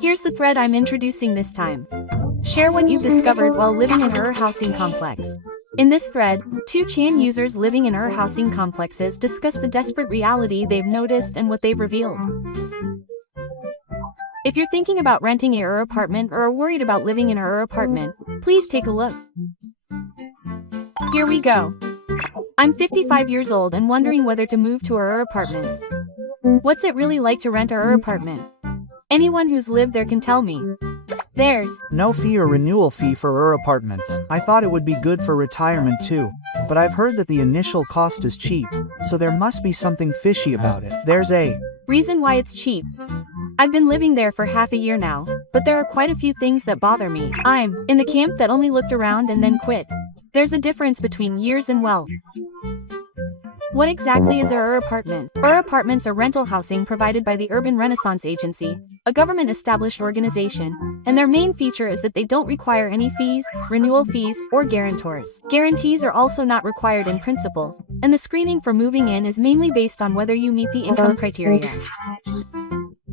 Here's the thread I'm introducing this time. Share what you've discovered while living in UR housing complex. In this thread, 2ch users living in UR housing complexes discuss the desperate reality they've noticed and what they've revealed. If you're thinking about renting a UR apartment or are worried about living in a UR apartment, please take a look. Here we go. I'm 55 years old and wondering whether to move to a UR apartment. What's it really like to rent a UR apartment? Anyone who's lived there can tell me. There's no fee or renewal fee for UR apartments. I thought it would be good for retirement too, but I've heard that the initial cost is cheap, so there must be something fishy about it. There's a reason why it's cheap. I've been living there for half a year now, but there are quite a few things that bother me. I'm in the camp that only looked around and then quit. There's a difference between years and wealth. What exactly is a UR apartment? UR apartments are rental housing provided by the Urban Renaissance Agency, a government-established organization, and their main feature is that they don't require any fees, renewal fees, or guarantors. Guarantees are also not required in principle, and the screening for moving in is mainly based on whether you meet the income criteria.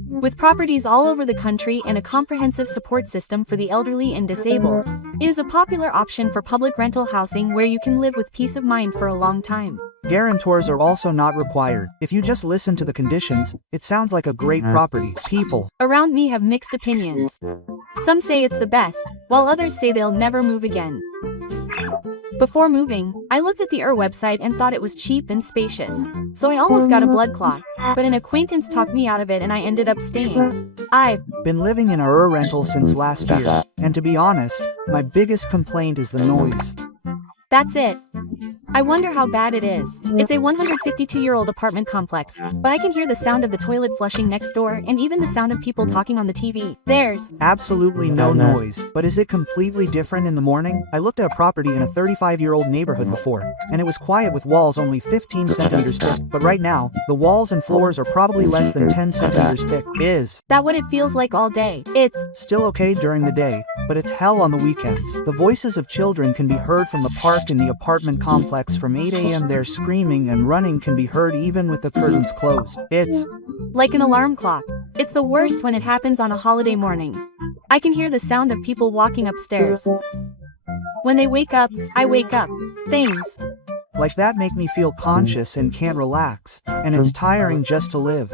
With properties all over the country and a comprehensive support system for the elderly and disabled, it is a popular option for public rental housing where you can live with peace of mind for a long time. Guarantors are also not required. If you just listen to the conditions, it sounds like a great property. People around me have mixed opinions. Some say it's the best, while others say they'll never move again. Before moving, I looked at the UR website and thought it was cheap and spacious, so I almost got a blood clot, but an acquaintance talked me out of it and I ended up staying. I've been living in a UR rental since last year, and to be honest, my biggest complaint is the noise. That's it. I wonder how bad it is. It's a 152-year-old apartment complex, but I can hear the sound of the toilet flushing next door and even the sound of people talking on the TV. There's absolutely no noise, but is it completely different in the morning? I looked at a property in a 35-year-old neighborhood before, and it was quiet with walls only 15 centimeters thick, but right now, the walls and floors are probably less than 10 centimeters thick. Is that what it feels like all day? It's still okay during the day, but it's hell on the weekends. The voices of children can be heard from the park in the apartment complex from 8 a.m. Their screaming and running can be heard even with the curtains closed. It's like an alarm clock. It's the worst when it happens on a holiday morning. I can hear the sound of people walking upstairs. When they wake up, I wake up. Things like that make me feel conscious and can't relax, and it's tiring just to live.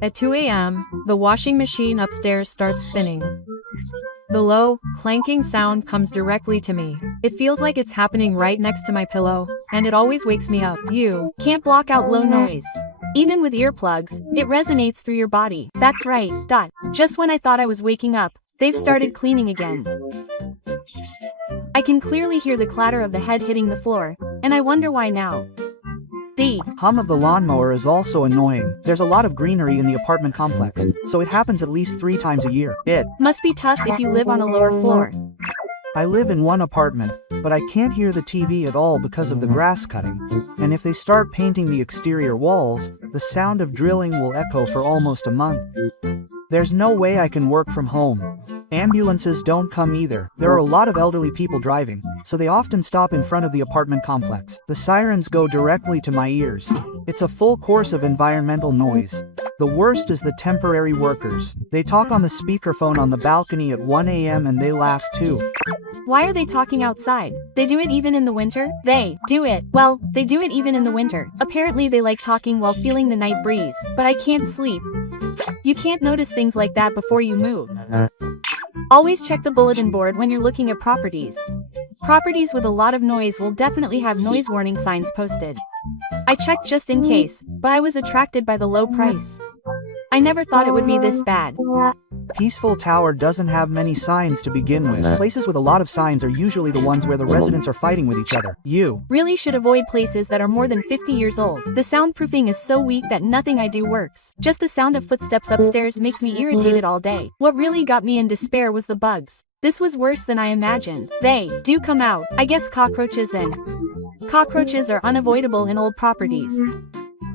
At 2 a.m., the washing machine upstairs starts spinning. The low, clanking sound comes directly to me. It feels like it's happening right next to my pillow, and it always wakes me up. You can't block out low noise. Even with earplugs, it resonates through your body. That's right. Just when I thought I was waking up, they've started cleaning again. I can clearly hear the clatter of the head hitting the floor, and I wonder why now. The hum of the lawnmower is also annoying. There's a lot of greenery in the apartment complex, so it happens at least 3 times a year. It must be tough if you live on a lower floor. I live in one apartment, but I can't hear the TV at all because of the grass cutting, and if they start painting the exterior walls, the sound of drilling will echo for almost a month. There's no way I can work from home. Ambulances don't come either. There are a lot of elderly people driving, so they often stop in front of the apartment complex. The sirens go directly to my ears. It's a full course of environmental noise. The worst is the temporary workers. They talk on the speakerphone on the balcony at 1 a.m. and they laugh too. Why are they talking outside? They do it even in the winter? They do it even in the winter. Apparently they like talking while feeling the night breeze. But I can't sleep. You can't notice things like that before you move. Always check the bulletin board when you're looking at properties. Properties with a lot of noise will definitely have noise warning signs posted. I checked just in case, but I was attracted by the low price. I never thought it would be this bad. Peaceful Tower doesn't have many signs to begin with. Places with a lot of signs are usually the ones where the residents are fighting with each other. You really should avoid places that are more than 50 years old. The soundproofing is so weak that nothing I do works. Just the sound of footsteps upstairs makes me irritated all day. What really got me in despair was the bugs. This was worse than I imagined. They do come out. I guess cockroaches are unavoidable in old properties.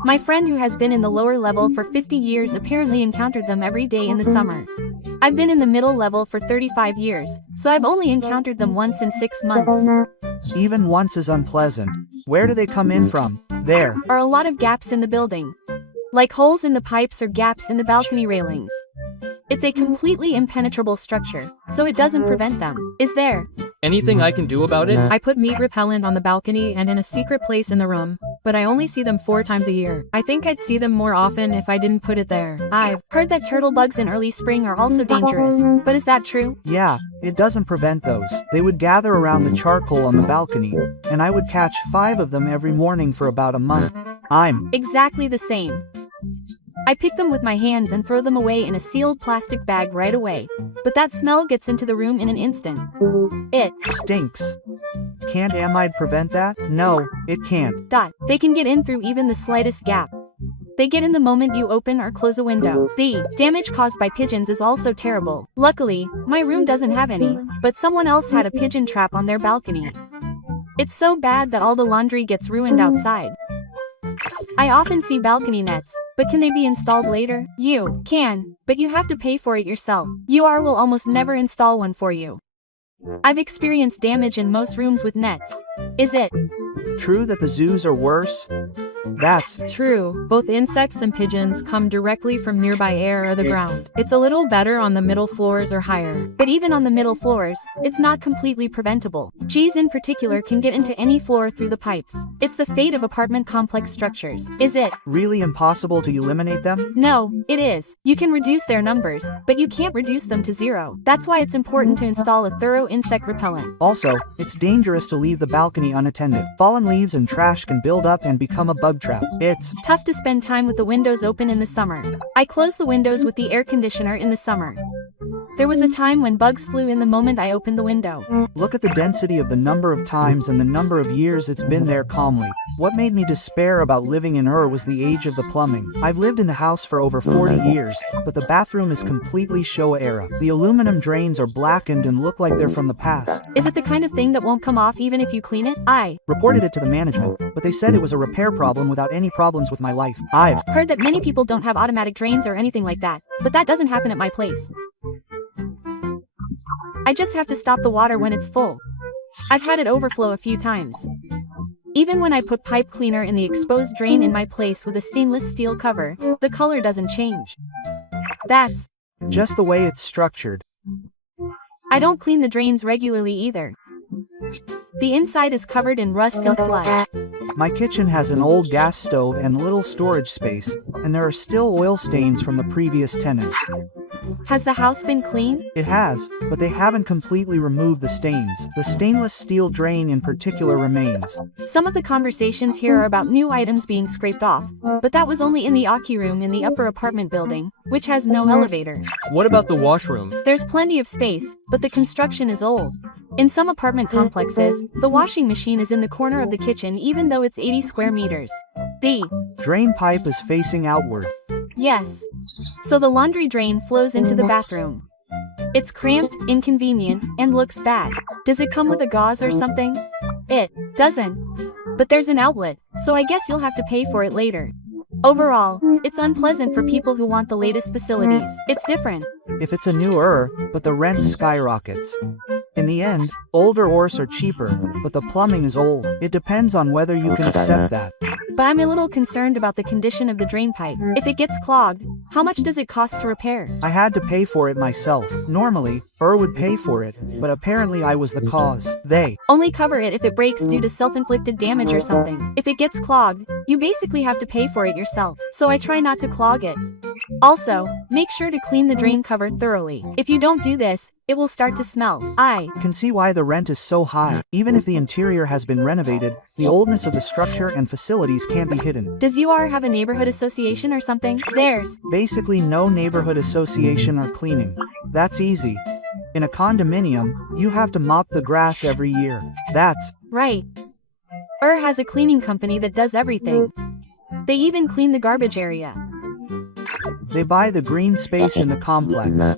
My friend who has been in the lower level for 50 years apparently encountered them every day in the summer. I've been in the middle level for 35 years, so I've only encountered them once in 6 months. Even once is unpleasant. Where do they come in from? There are a lot of gaps in the building. Like holes in the pipes or gaps in the balcony railings. It's a completely impenetrable structure, so it doesn't prevent them. Is there Anything I can do about it? I put meat repellent on the balcony and in a secret place in the room, but I only see them 4 times a year. I think I'd see them more often if I didn't put it there. I've heard that turtle bugs in early spring are also dangerous, but is that true? Yeah, it doesn't prevent those. They would gather around the charcoal on the balcony, and I would catch 5 of them every morning for about a month. I'm Exactly the same. I pick them with my hands and throw them away in a sealed plastic bag right away. But that smell gets into the room in an instant. It stinks. Can't amide prevent that? No, it can't. They can get in through even the slightest gap. They get in the moment you open or close a window. The damage caused by pigeons is also terrible. Luckily, my room doesn't have any, but someone else had a pigeon trap on their balcony. It's so bad that all the laundry gets ruined outside. I often see balcony nets, but can they be installed later? You can, but you have to pay for it yourself. UR will almost never install one for you. I've experienced damage in most rooms with nets. Is it True that the zoos are worse? That's True, both insects and pigeons come directly from nearby air or the ground. It's a little better on the middle floors or higher. But even on the middle floors, it's not completely preventable. G's in particular can get into any floor through the pipes. It's the fate of apartment complex structures. Is it really impossible to eliminate them? No, it is. You can reduce their numbers, but you can't reduce them to 0. That's why it's important to install a thorough insect repellent. Also, it's dangerous to leave the balcony unattended. Fallen leaves and trash can build up and become a bug trap. It's tough to spend time with the windows open in the summer. I close the windows with the air conditioner in the summer. There was a time when bugs flew in the moment I opened the window. Look at the density of the number of times and the number of years it's been there calmly. What made me despair about living in was the age of the plumbing. I've lived in the house for over 40 years, but the bathroom is completely Showa era. The aluminum drains are blackened and look like they're from the past. Is it the kind of thing that won't come off even if you clean it? I reported it to the management, but they said it was a repair problem without any problems with my life. I've heard that many people don't have automatic drains or anything like that, but that doesn't happen at my place. I just have to stop the water when it's full. I've had it overflow a few times. Even when I put pipe cleaner in the exposed drain in my place with a stainless steel cover, the color doesn't change. That's just the way it's structured. I don't clean the drains regularly either. The inside is covered in rust and sludge. My kitchen has an old gas stove and little storage space, and there are still oil stains from the previous tenant. Has the house been cleaned? It has, but they haven't completely removed the stains. The stainless steel drain in particular remains. Some of the conversations here are about new items being scraped off, but that was only in the Aki room in the upper apartment building, which has no elevator. What about the washroom? There's plenty of space, but the construction is old. In some apartment complexes, the washing machine is in the corner of the kitchen even though it's 80 square meters. The drain pipe is facing outward. Yes. So the laundry drain flows into the bathroom. It's cramped, inconvenient, and looks bad. Does it come with a gauze or something? It doesn't. But there's an outlet, so I guess you'll have to pay for it later. Overall, it's unpleasant for people who want the latest facilities. It's different. If it's a new but the rent skyrockets. In the end, older ors are cheaper, but the plumbing is old. It depends on whether you can accept that. But I'm a little concerned about the condition of the drain pipe. If it gets clogged, how much does it cost to repair? I had to pay for it myself. Normally, would pay for it, but apparently I was the cause. They only cover it if it breaks due to self-inflicted damage or something. If it gets clogged, you basically have to pay for it yourself. So I try not to clog it. Also, make sure to clean the drain cover thoroughly. If you don't do this, it will start to smell. I can see why the rent is so high. Even if the interior has been renovated, the oldness of the structure and facilities can't be hidden. Does UR have a neighborhood association or something? There's basically no neighborhood association or cleaning. That's easy. In a condominium, you have to mop the grass every year. That's right. Has a cleaning company that does everything. They even clean the garbage area. They buy the green space in the complex.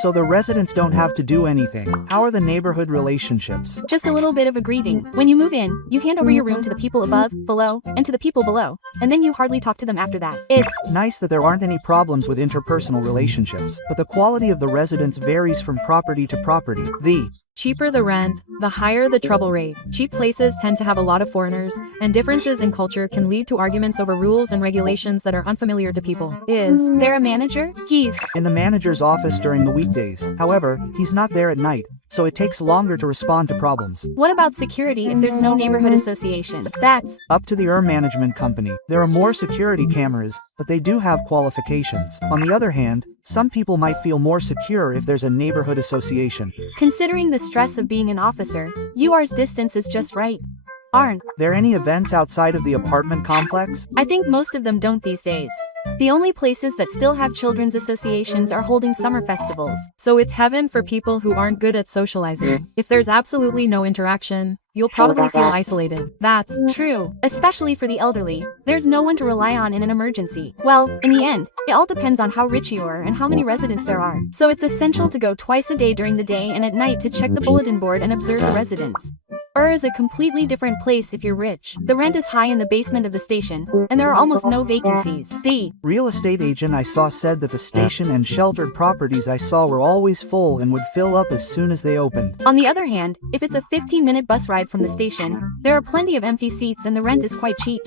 So the residents don't have to do anything. How are the neighborhood relationships? Just a little bit of a greeting. When you move in, you hand over your room to the people above, below, and to the people below, and then you hardly talk to them after that. It's nice that there aren't any problems with interpersonal relationships, but the quality of the residents varies from property to property. The cheaper the rent, the higher the trouble rate. Cheap places tend to have a lot of foreigners, and differences in culture can lead to arguments over rules and regulations that are unfamiliar to people. Is there a manager? He's in the manager's office during the weekdays. However, he's not there at night, so it takes longer to respond to problems. What about security if there's no neighborhood association? That's Up to the management company. There are more security cameras, but they do have qualifications. On the other hand, some people might feel more secure if there's a neighborhood association. considering the stress of being an officer, UR's distance is just right. Aren't There any events outside of the apartment complex? I think most of them don't these days. The only places that still have children's associations are holding summer festivals. So it's heaven for people who aren't good at socializing. If there's absolutely no interaction, you'll probably feel isolated. That's True, especially for the elderly. There's no one to rely on in an emergency. Well, in the end, it all depends on how rich you are and how many residents there are. So it's essential to go twice a day during the day and at night to check the bulletin board and observe the residents. Is a completely different place if you're rich. The rent is high in the basement of the station, and there are almost no vacancies. The Real estate agent I saw said that the station and sheltered properties I saw were always full and would fill up as soon as they opened. On the other hand, if it's a 15-minute bus ride from the station, there are plenty of empty seats and the rent is quite cheap.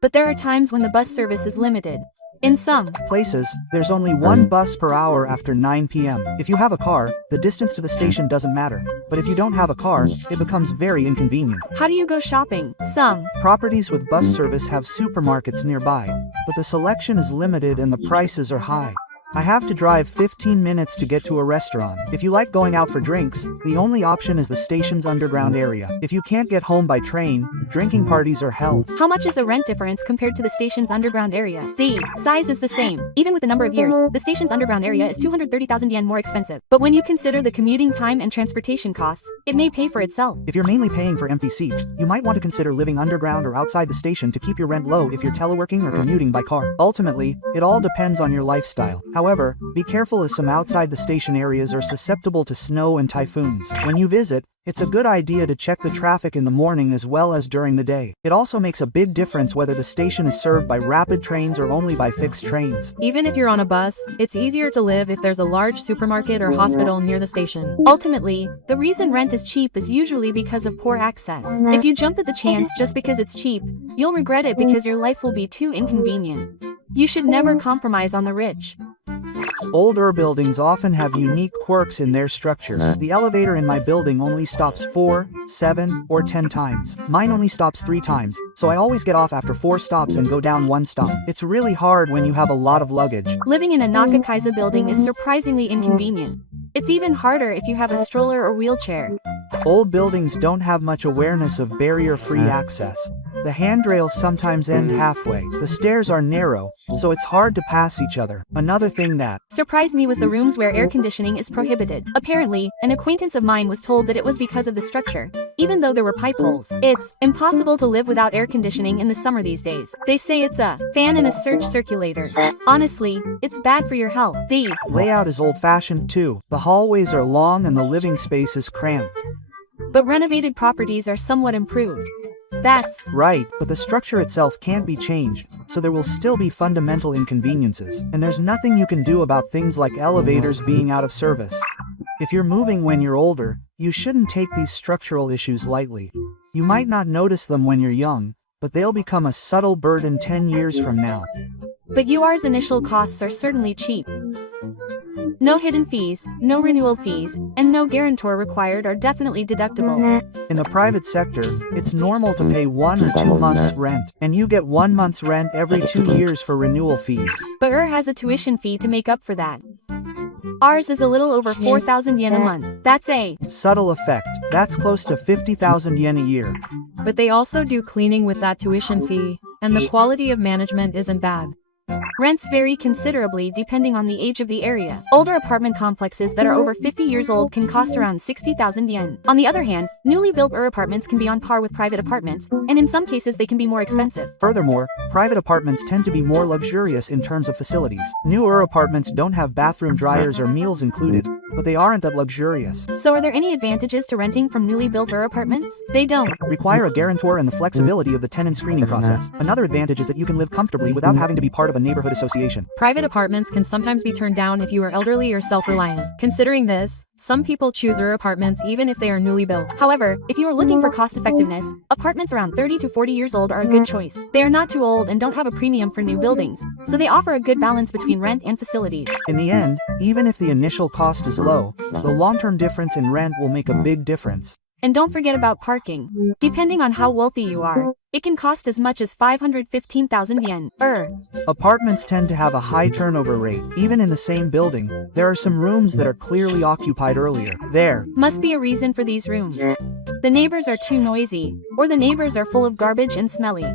But there are times when the bus service is limited. In some Places, there's only one bus per hour after 9 p.m. If you have a car, the distance to the station doesn't matter. But if you don't have a car, it becomes very inconvenient. how do you go shopping? Some Properties with bus service have supermarkets nearby, but the selection is limited and the prices are high. I have to drive 15 minutes to get to a restaurant. If you like going out for drinks, the only option is the station's underground area. If you can't get home by train, drinking parties are held. How much is the rent difference compared to the station's underground area? The size is the same. Even with the number of years, the station's underground area is 230,000 yen more expensive. But when you consider the commuting time and transportation costs, it may pay for itself. If you're mainly paying for empty seats, you might want to consider living underground or outside the station to keep your rent low if you're teleworking or commuting by car. Ultimately, it all depends on your lifestyle. However, be careful as some outside the station areas are susceptible to snow and typhoons. When you visit, it's a good idea to check the traffic in the morning as well as during the day. It also makes a big difference whether the station is served by rapid trains or only by fixed trains. even if you're on a bus, it's easier to live if there's a large supermarket or hospital near the station. Ultimately, the reason rent is cheap is usually because of poor access. If you jump at the chance just because it's cheap, you'll regret it because your life will be too inconvenient. You should never compromise on the rich. Older buildings often have unique quirks in their structure. The elevator in my building only stops 4, 7, or 10 times. Mine only stops 3 times, so I always get off after 4 stops and go down 1 stop. It's really hard when you have a lot of luggage. Living in a Nakakaiza building is surprisingly inconvenient. It's even harder if you have a stroller or wheelchair. Old buildings don't have much awareness of barrier-free access. The handrails sometimes end halfway. The stairs are narrow, so it's hard to pass each other. Another thing that Surprised me was the rooms where air conditioning is prohibited. Apparently, an acquaintance of mine was told that it was because of the structure, even though there were pipe holes. It's impossible to live without air conditioning in the summer these days. They say it's a fan and a surge circulator. Honestly, it's bad for your health. The layout is old-fashioned too. The hallways are long and the living space is cramped. but renovated properties are somewhat improved. That's Right, but the structure itself can't be changed, so there will still be fundamental inconveniences, and there's nothing you can do about things like elevators being out of service. If you're moving when you're older, you shouldn't take these structural issues lightly. You might not notice them when you're young, but they'll become a subtle burden 10 years from now. But UR's initial costs are certainly cheap. No hidden fees, no renewal fees, and no guarantor required are definitely deductible. In the private sector, it's normal to pay 1 or 2 months' rent, and you get 1 month's rent every 2 years for renewal fees. But has a tuition fee to make up for that. Ours is a little over 4,000 yen a month. That's a Subtle effect. That's close to 50,000 yen a year. But they also do cleaning with that tuition fee, and the quality of management isn't bad. Rents vary considerably depending on the age of the area. Older apartment complexes that are over 50 years old can cost around 60,000 yen. On the other hand, newly built apartments can be on par with private apartments, and in some cases they can be more expensive. Furthermore, private apartments tend to be more luxurious in terms of facilities. Newer apartments don't have bathroom dryers or meals included, but they aren't that luxurious. So are there any advantages to renting from newly built apartments? They don't. Require a guarantor and the flexibility of the tenant screening process. Another advantage is that you can live comfortably without having to be part of a neighborhood neighborhood association. Private apartments can sometimes be turned down if you are elderly or self-reliant. Considering this, some people choose apartments even if they are newly built. However, if you are looking for cost effectiveness, apartments around 30 to 40 years old are a good choice. They are not too old and don't have a premium for new buildings, so they offer a good balance between rent and facilities. In the end, even if the initial cost is low, the long-term difference in rent will make a big difference. And don't forget about parking. Depending on how wealthy you are, it can cost as much as 515,000 yen. Apartments tend to have a high turnover rate. Even in the same building, there are some rooms that are clearly occupied earlier. There must be a reason for these rooms. The neighbors are too noisy, or the neighbors are full of garbage and smelly.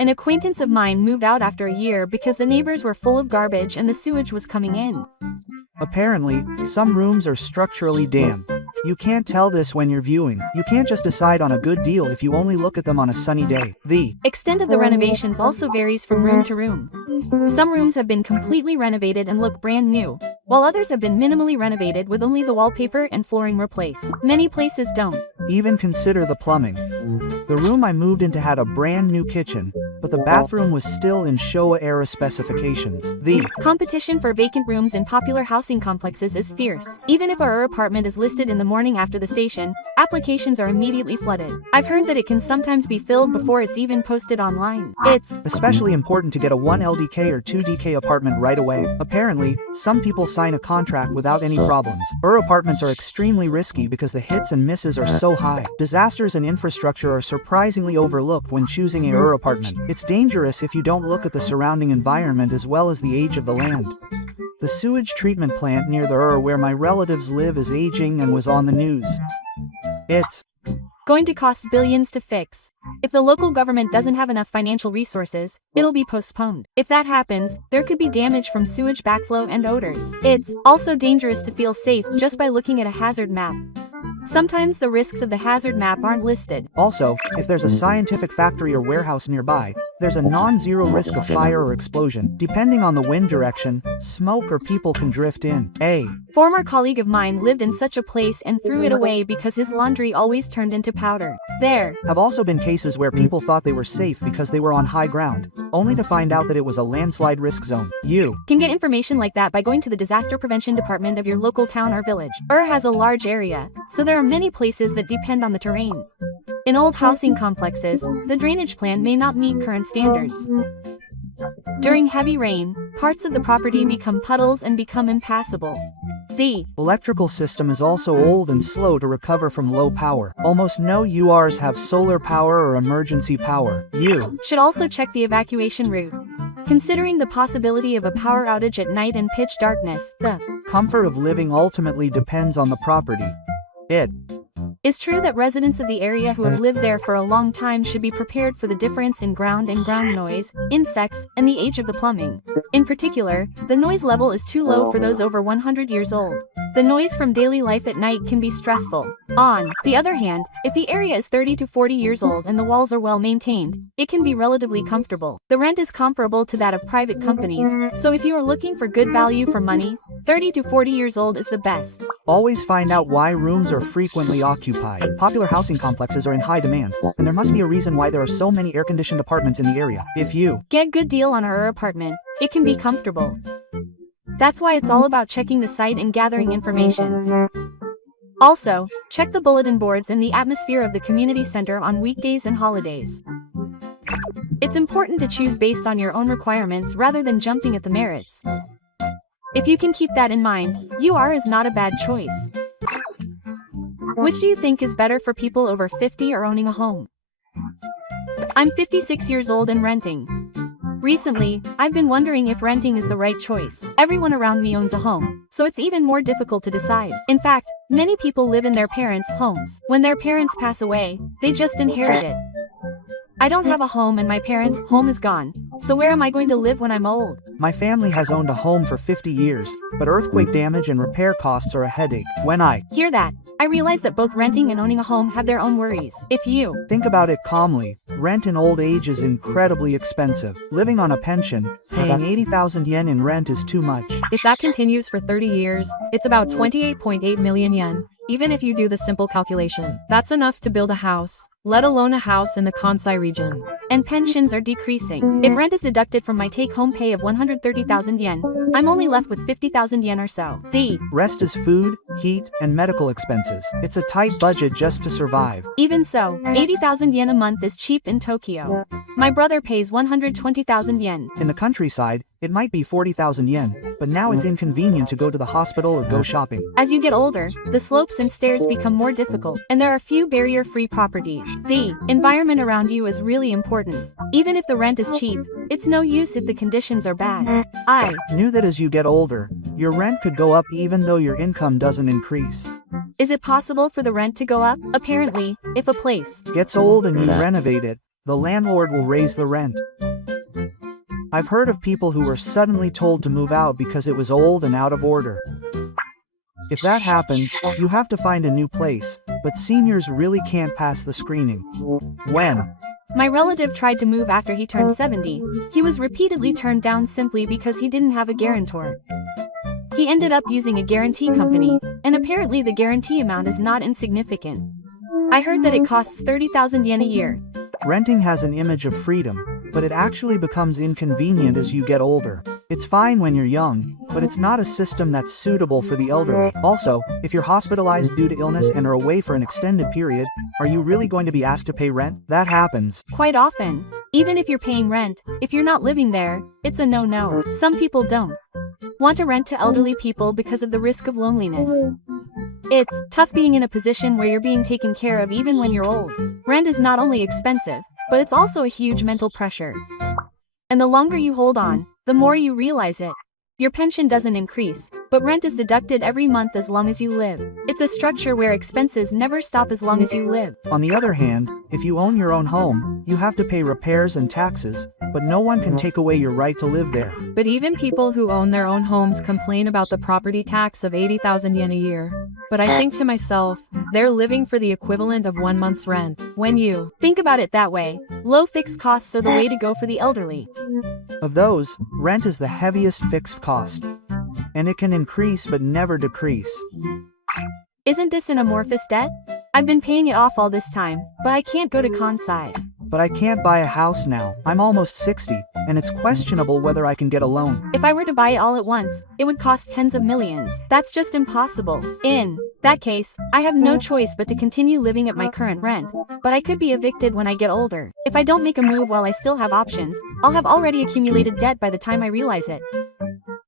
An acquaintance of mine moved out after a year because the neighbors were full of garbage and the sewage was coming in. Apparently, some rooms are structurally damp. You can't tell this when you're viewing. You can't just decide on a good deal if you only look at them on a sunny day. The extent of the renovations also varies from room to room. Some rooms have been completely renovated and look brand new, while others have been minimally renovated with only the wallpaper and flooring replaced. Many places don't even consider the plumbing. The room I moved into had a brand new kitchen, but the bathroom was still in Showa-era specifications. The competition for vacant rooms in popular housing complexes is fierce. Even if our apartment is listed in the morning after the station, applications are immediately flooded. I've heard that it can sometimes be filled before it's even posted online. It's especially important to get a 1 LDK or 2 DK apartment right away. Apparently, some people sign a contract without any problems. Apartments are extremely risky because the hits and misses are so high. Disasters and infrastructure are surprisingly overlooked when choosing a apartment. It's dangerous if you don't look at the surrounding environment as well as the age of the land. The sewage treatment plant near the where my relatives live is aging and was on the news. It's going to cost billions to fix. If the local government doesn't have enough financial resources, it'll be postponed. If that happens, there could be damage from sewage backflow and odors. It's also dangerous to feel safe just by looking at a hazard map. Sometimes the risks of the hazard map aren't listed. Also, if there's a scientific factory or warehouse nearby, there's a non-zero risk of fire or explosion. Depending on the wind direction, smoke or people can drift in. A former colleague of mine lived in such a place and threw it away because his laundry always turned into powder. There have also been cases where people thought they were safe because they were on high ground, only to find out that it was a landslide risk zone. You can get information like that by going to the disaster prevention department of your local town or village. Has a large area, so there are many places that depend on the terrain. In old housing complexes, the drainage plan may not meet current standards. During heavy rain, parts of the property become puddles and become impassable. The electrical system is also old and slow to recover from low power. Almost no URs have solar power or emergency power. You should also check the evacuation route. Considering the possibility of a power outage at night and pitch darkness, the comfort of living ultimately depends on the property. It is true that residents of the area who have lived there for a long time should be prepared for the difference in ground and ground noise, insects, and the age of the plumbing. In particular, the noise level is too low for those over 100 years old. The noise from daily life at night can be stressful. On the other hand, if the area is 30 to 40 years old and the walls are well maintained, it can be relatively comfortable. The rent is comparable to that of private companies, so if you are looking for good value for money, 30 to 40 years old is the best. Always find out why rooms are frequently occupied. Popular housing complexes are in high demand, and there must be a reason why there are so many air-conditioned apartments in the area. If you get a good deal on our apartment, it can be comfortable. That's why it's all about checking the site and gathering information. Also, check the bulletin boards and the atmosphere of the community center on weekdays and holidays. It's important to choose based on your own requirements rather than jumping at the merits. If you can keep that in mind, UR is not a bad choice. Which do you think is better for people over 50 or owning a home? I'm 56 years old and renting. Recently, I've been wondering if renting is the right choice. Everyone around me owns a home, so it's even more difficult to decide. In fact, many people live in their parents' homes. When their parents pass away, they just inherit it. I don't have a home and my parents' home is gone, so where am I going to live when I'm old? My family has owned a home for 50 years, but earthquake damage and repair costs are a headache. When I hear that, I realize that both renting and owning a home have their own worries. If you think about it calmly, rent in old age is incredibly expensive. Living on a pension, paying 80,000 yen in rent is too much. If that continues for 30 years, it's about 28.8 million yen. Even if you do the simple calculation, that's enough to build a house. let alone a house in the Kansai region. And pensions are decreasing. If rent is deducted from my take-home pay of 130,000 yen, I'm only left with 50,000 yen or so. The rest is food, heat, and medical expenses. It's a tight budget just to survive. Even so, 80,000 yen a month is cheap in Tokyo. My brother pays 120,000 yen. In the countryside, it might be 40,000 yen, but now it's inconvenient to go to the hospital or go shopping. As you get older, the slopes and stairs become more difficult, and there are few barrier-free properties. The environment around you is really important. Even if the rent is cheap, it's no use if the conditions are bad. I knew that as you get older, your rent could go up even though your income doesn't increase. Is it possible for the rent to go up? Apparently, if a place gets old and you renovate it, the landlord will raise the rent. I've heard of people who were suddenly told to move out because it was old and out of order. If that happens, you have to find a new place, but seniors really can't pass the screening. When my relative tried to move after he turned 70, he was repeatedly turned down simply because he didn't have a guarantor. He ended up using a guarantee company, and apparently the guarantee amount is not insignificant. I heard that it costs 30,000 yen a year. Renting has an image of freedom, but it actually becomes inconvenient as you get older. It's fine when you're young, but it's not a system that's suitable for the elderly. Also, if you're hospitalized due to illness and are away for an extended period, are you really going to be asked to pay rent? That happens quite often. Even if you're paying rent, if you're not living there, it's a no-no. Some people don't want to rent to elderly people because of the risk of loneliness. It's tough being in a position where you're being taken care of even when you're old. Rent is not only expensive, but it's also a huge mental pressure. And the longer you hold on, the more you realize it. Your pension doesn't increase, but rent is deducted every month as long as you live. It's a structure where expenses never stop as long as you live. On the other hand, if you own your own home, you have to pay repairs and taxes, but no one can take away your right to live there. But even people who own their own homes complain about the property tax of 80,000 yen a year. But I think to myself, they're living for the equivalent of 1 month's rent. When you think about it that way, low fixed costs are the way to go for the elderly. Of those, rent is the heaviest fixed cost. And it can increase but never decrease. Isn't this an amorphous debt? I've been paying it off all this time, but I can't go to Kansai. But I can't buy a house now. I'm almost 60, and it's questionable whether I can get a loan. If I were to buy it all at once, it would cost tens of millions. That's just impossible. In that case, I have no choice but to continue living at my current rent, but I could be evicted when I get older. If I don't make a move while I still have options, I'll have already accumulated debt by the time I realize it.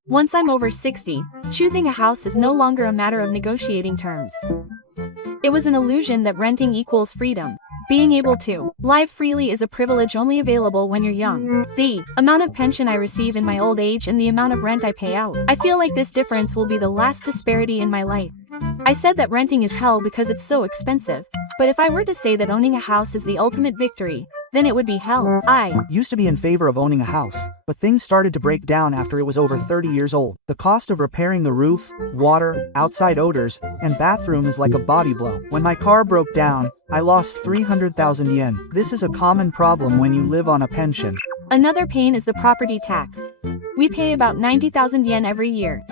Once I'm over 60, choosing a house is no longer a matter of negotiating terms. It was an illusion that renting equals freedom. Being able to live freely is a privilege only available when you're young. The amount of pension I receive in my old age and the amount of rent I pay out. I feel like this difference will be the last disparity in my life. I said that renting is hell because it's so expensive. But if I were to say that owning a house is the ultimate victory, then it would be hell. I used to be in favor of owning a house, but things started to break down after it was over 30 years old. The cost of repairing the roof, water, outside odors, and bathroom is like a body blow. When my car broke down, I lost 300,000 yen. This is a common problem when you live on a pension. Another pain is the property tax. We pay about 90,000 yen every year.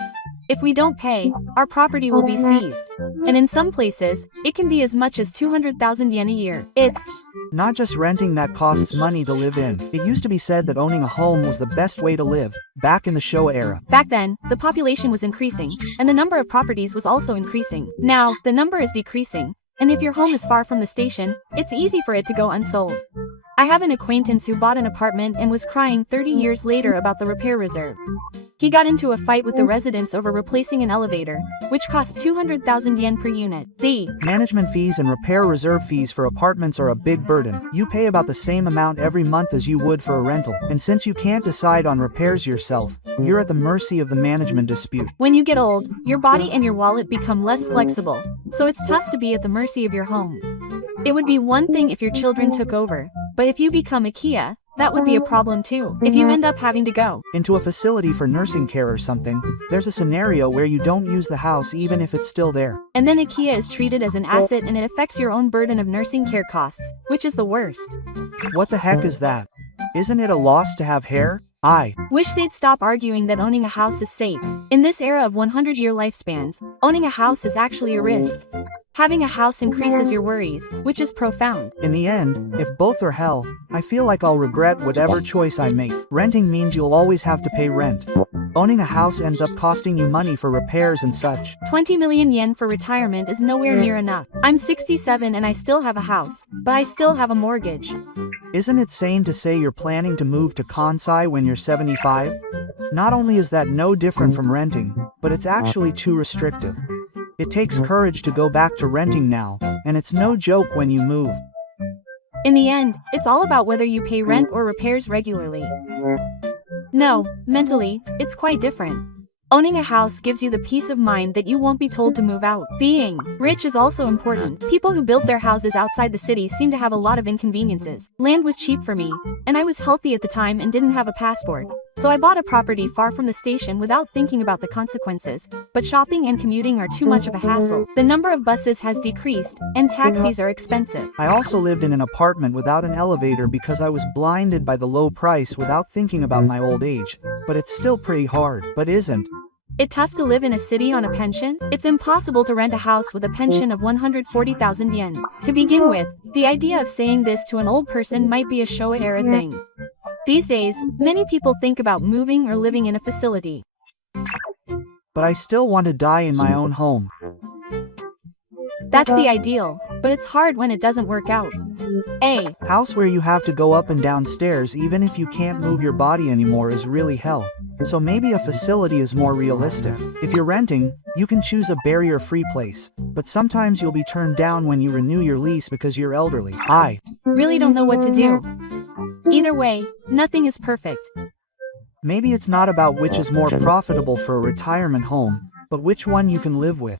If we don't pay, our property will be seized. And in some places, it can be as much as 200,000 yen a year. It's not just renting that costs money to live in. It used to be said that owning a home was the best way to live, back in the Showa era. Back then, the population was increasing, and the number of properties was also increasing. Now, the number is decreasing, and if your home is far from the station, it's easy for it to go unsold. I have an acquaintance who bought an apartment and was crying 30 years later about the repair reserve. He got into a fight with the residents over replacing an elevator, which cost 200,000 yen per unit. The management fees and repair reserve fees for apartments are a big burden. You pay about the same amount every month as you would for a rental. And since you can't decide on repairs yourself, you're at the mercy of the management dispute. When you get old, your body and your wallet become less flexible, so it's tough to be at the mercy of your home. It would be one thing if your children took over, but if you become a Kia, that would be a problem too. If you end up having to go into a facility for nursing care or something, there's a scenario where you don't use the house even if it's still there. And then IKEA is treated as an asset and it affects your own burden of nursing care costs, which is the worst. What the heck is that? Isn't it a loss to have hair, I wish they'd stop arguing that owning a house is safe. In this era of 100-year lifespans, owning a house is actually a risk. Having a house increases your worries, which is profound. In the end, if both are hell, I feel like I'll regret whatever choice I make. Renting means you'll always have to pay rent. Owning a house ends up costing you money for repairs and such. 20 million yen for retirement is nowhere near enough. I'm 67 and I still have a house, but I still have a mortgage. Isn't it sane to say you're planning to move to Kansai when you're 75? Not only is that no different from renting, but it's actually too restrictive. It takes courage to go back to renting now, and it's no joke when you move. In the end, it's all about whether you pay rent or repairs regularly. No, mentally, it's quite different. Owning a house gives you the peace of mind that you won't be told to move out. Being rich is also important. People who built their houses outside the city seem to have a lot of inconveniences. Land was cheap for me, and I was healthy at the time and didn't have a passport. So I bought a property far from the station without thinking about the consequences. But shopping and commuting are too much of a hassle. The number of buses has decreased, and taxis are expensive. I also lived in an apartment without an elevator because I was blinded by the low price without thinking about my old age. But it's still pretty hard, but isn't it tough to live in a city on a pension? It's impossible to rent a house with a pension of 140,000 yen. To begin with, the idea of saying this to an old person might be a Showa-era thing. These days, many people think about moving or living in a facility. But I still want to die in my own home. That's the ideal, but it's hard when it doesn't work out. A house where you have to go up and down stairs even if you can't move your body anymore is really hell. So maybe a facility is more realistic. If you're renting, you can choose a barrier-free place, but sometimes you'll be turned down when you renew your lease because you're elderly. I really don't know what to do. Either way, nothing is perfect. Maybe it's not about which is more profitable for a retirement home, but which one you can live with.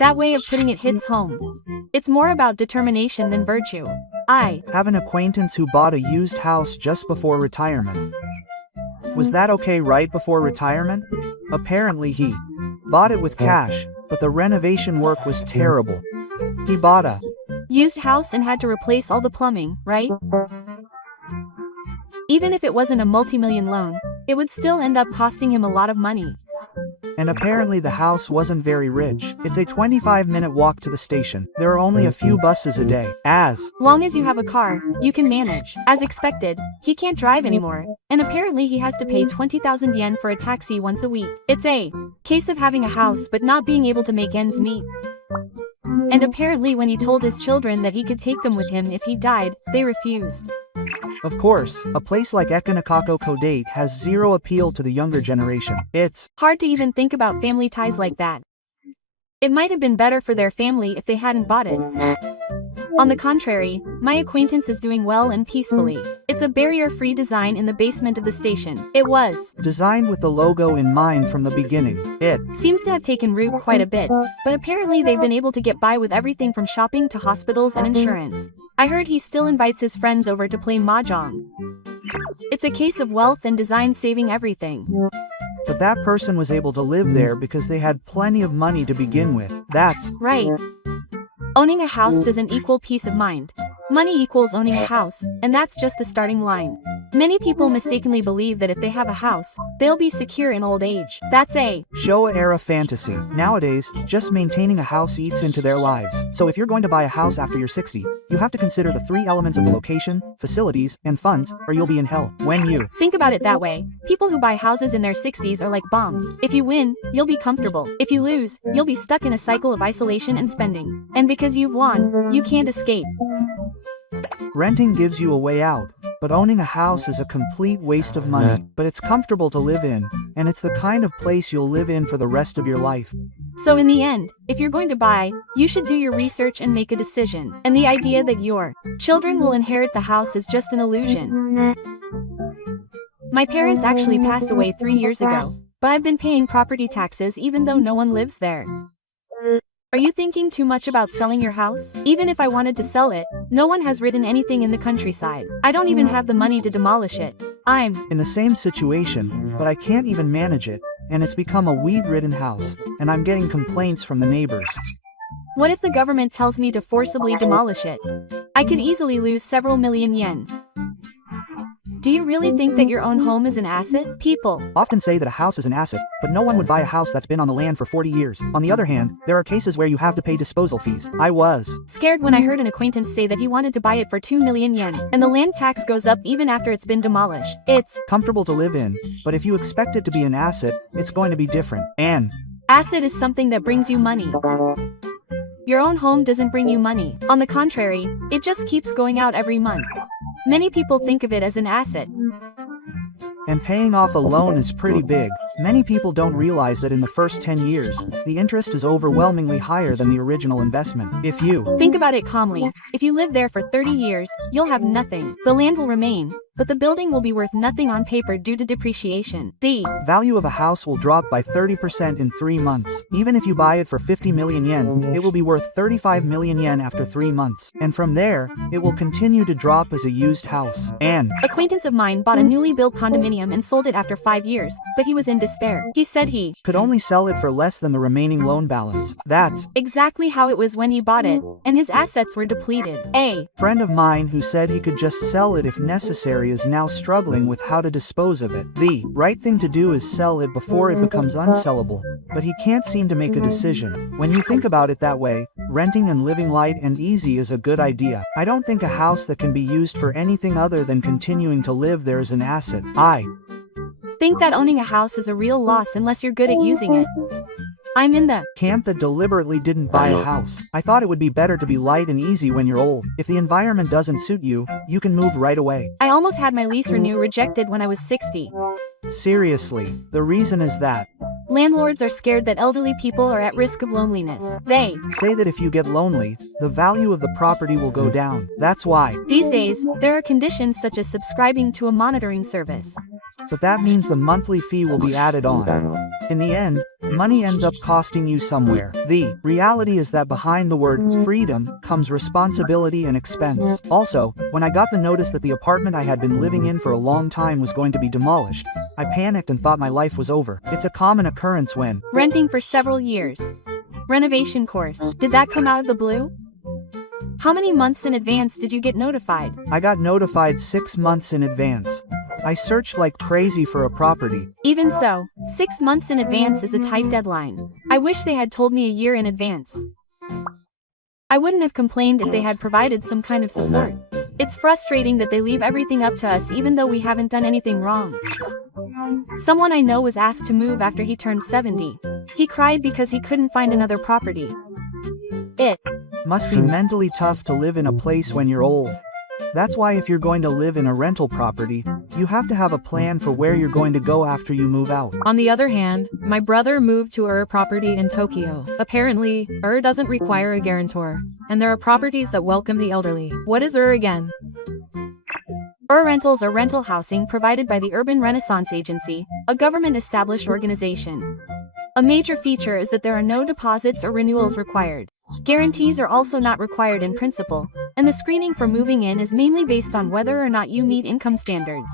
That way of putting it hits home. It's more about determination than virtue. I have an acquaintance who bought a used house just before retirement. Was that okay right before retirement? Apparently he bought it with cash, but the renovation work was terrible. He bought a used house and had to replace all the plumbing, right? Even if it wasn't a multi-million loan, it would still end up costing him a lot of money. And apparently the house wasn't very rich. It's a 25-minute walk to the station. There are only a few buses a day. As long as you have a car, you can manage. As expected, he can't drive anymore, and apparently he has to pay 20,000 yen for a taxi once a week. It's a case of having a house but not being able to make ends meet. And apparently when he told his children that he could take them with him if he died, they refused. Of course, a place like Ekanakako Kodate has zero appeal to the younger generation. It's hard to even think about family ties like that. It might have been better for their family if they hadn't bought it. On the contrary, my acquaintance is doing well and peacefully. It's a barrier-free design in the basement of the station. It was designed with the logo in mind from the beginning. It seems to have taken root quite a bit, but apparently they've been able to get by with everything from shopping to hospitals and insurance. I heard he still invites his friends over to play mahjong. It's a case of wealth and design saving everything. But that person was able to live there because they had plenty of money to begin with. That's right. Owning a house doesn't equal peace of mind. Money equals owning a house, and that's just the starting line. Many people mistakenly believe that if they have a house, they'll be secure in old age. That's a Showa-era fantasy. Nowadays, just maintaining a house eats into their lives. So if you're going to buy a house after you're 60, you have to consider the three elements of the location, facilities, and funds, or you'll be in hell. When you think about it that way, people who buy houses in their 60s are like bombs. If you win, you'll be comfortable. If you lose, you'll be stuck in a cycle of isolation and spending. And because you've won, you can't escape. Renting gives you a way out, but owning a house is a complete waste of money. But it's comfortable to live in, and it's the kind of place you'll live in for the rest of your life. So in the end, if you're going to buy, you should do your research and make a decision. And the idea that your children will inherit the house is just an illusion. My parents actually passed away 3 years ago, but I've been paying property taxes even though no one lives there. Are you thinking too much about selling your house? Even if I wanted to sell it, no one has written anything in the countryside. I don't even have the money to demolish it. I'm in the same situation, but I can't even manage it, and it's become a weed-ridden house, and I'm getting complaints from the neighbors. What if the government tells me to forcibly demolish it? I could easily lose several million yen. Do you really think that your own home is an asset? People often say that a house is an asset, but no one would buy a house that's been on the land for 40 years. On the other hand, there are cases where you have to pay disposal fees. I was scared when I heard an acquaintance say that he wanted to buy it for 2 million yen, and the land tax goes up even after it's been demolished. It's comfortable to live in, but if you expect it to be an asset, it's going to be different. An asset is something that brings you money. Your own home doesn't bring you money. On the contrary, it just keeps going out every month. Many people think of it as an asset. And paying off a loan is pretty big. Many people don't realize that in the first 10 years, the interest is overwhelmingly higher than the original investment. If you think about it calmly, if you live there for 30 years, you'll have nothing. The land will remain, but the building will be worth nothing on paper due to depreciation. The value of a house will drop by 30% in 3 months. Even if you buy it for 50 million yen, it will be worth 35 million yen after 3 months. And from there, it will continue to drop as a used house. An acquaintance of mine bought a newly built condominium and sold it after 5 years, but he was in despair. He said he could only sell it for less than the remaining loan balance. That's exactly how it was when he bought it, and his assets were depleted. A friend of mine who said he could just sell it if necessary is now struggling with how to dispose of it. The right thing to do is sell it before it becomes unsellable, but he can't seem to make a decision. When you think about it that way, renting and living light and easy is a good idea. I don't think a house that can be used for anything other than continuing to live there is an asset. I think that owning a house is a real loss unless you're good at using it. I'm in the camp that deliberately didn't buy a house. I thought it would be better to be light and easy when you're old. If the environment doesn't suit you, you can move right away. I almost had my lease renew rejected when I was 60. Seriously, the reason is that landlords are scared that elderly people are at risk of loneliness. They say that if you get lonely, the value of the property will go down. That's why these days, there are conditions such as subscribing to a monitoring service. But that means the monthly fee will be added on. In the end, money ends up costing you somewhere. The reality is that behind the word freedom comes responsibility and expense. Also, when I got the notice that the apartment I had been living in for a long time was going to be demolished, I panicked and thought my life was over. It's a common occurrence when renting for several years. Renovation course. Did that come out of the blue? How many months in advance did you get notified? I got notified 6 months in advance. I searched like crazy for a property. Even so, 6 months in advance is a tight deadline. I wish they had told me a year in advance. I wouldn't have complained if they had provided some kind of support. It's frustrating that they leave everything up to us even though we haven't done anything wrong. Someone I know was asked to move after he turned 70. He cried because he couldn't find another property. It must be mentally tough to live in a place when you're old. That's why if you're going to live in a rental property, you have to have a plan for where you're going to go after you move out. On the other hand, my brother moved to a property in Tokyo. Apparently, doesn't require a guarantor, and there are properties that welcome the elderly. What is again? Rentals are rental housing provided by the Urban Renaissance Agency, a government-established organization. A major feature is that there are no deposits or renewals required. Guarantees are also not required in principle, and the screening for moving in is mainly based on whether or not you meet income standards.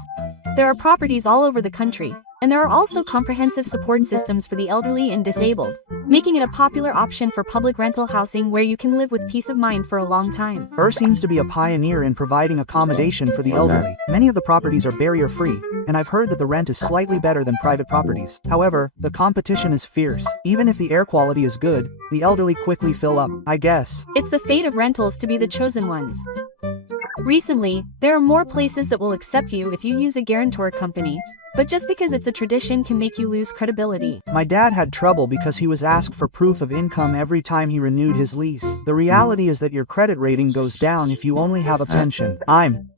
There are properties all over the country, and there are also comprehensive support systems for the elderly and disabled, making it a popular option for public rental housing where you can live with peace of mind for a long time. Seems to be a pioneer in providing accommodation for the elderly. Many of the properties are barrier-free, and I've heard that the rent is slightly better than private properties. However, the competition is fierce. Even if the air quality is good, the elderly quickly fill up. I guess it's the fate of rentals to be the chosen ones. Recently, there are more places that will accept you if you use a guarantor company, but just because it's a tradition can make you lose credibility. My dad had trouble because he was asked for proof of income every time he renewed his lease. The reality is that your credit rating goes down if you only have a pension. I'm